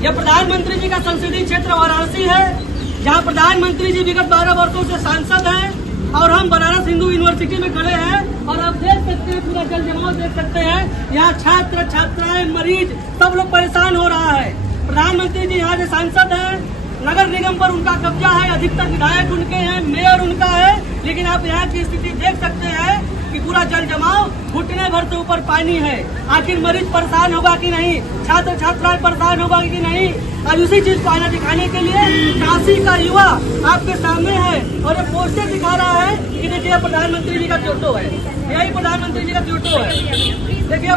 यह प्रधानमंत्री जी का संसदीय क्षेत्र वाराणसी है, जहां प्रधानमंत्री जी विगत 12 वर्षों से सांसद हैं और हम बनारस हिंदू यूनिवर्सिटी में खड़े हैं। और आप देख सकते हैं, पूरा जल जमाव देख सकते हैं। यहाँ छात्र छात्राएं मरीज सब लोग परेशान हो रहा है। प्रधानमंत्री जी यहाँ के सांसद हैं, नगर निगम पर उनका कब्जा है, अधिकतर विधायक उनके हैं, मेयर उनका है, लेकिन आप यहाँ की स्थिति देख सकते हैं कि पूरा जल जमाव, घुटने भर से ऊपर पानी है। आखिर मरीज परेशान होगा कि नहीं, छात्र छात्राएं परेशान होगा कि नहीं। आज उसी चीज को आईना दिखाने के लिए काशी का युवा आपके सामने है और ये पोस्टर दिखा रहा है कि देखिए प्रधानमंत्री जी का फोटो है, यही प्रधानमंत्री जी का फोटो है। देखिए